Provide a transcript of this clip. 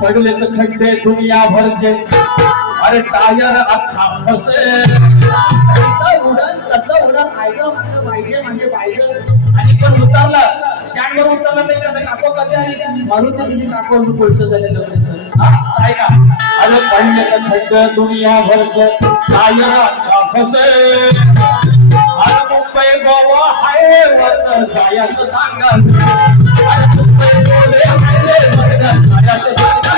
पडले तर खड्डे दुनिया भरचे अरे टायर अख्खा फसे उडन कसं उडन पाहिजे म्हणजे पाहिजे आणि पण उतरला स्टँडवर उतरला नाही का काको कधी आली मारून तर तुझी काको पैसे झाले आहे का अरे पडले तर खड्डे दुनिया भरचे टायर अख्खा फसे अरे मुंबई गोवा हायवेवर जायचं सांगा अरे मुंबई गोवा हायवेवर जायचं सांगा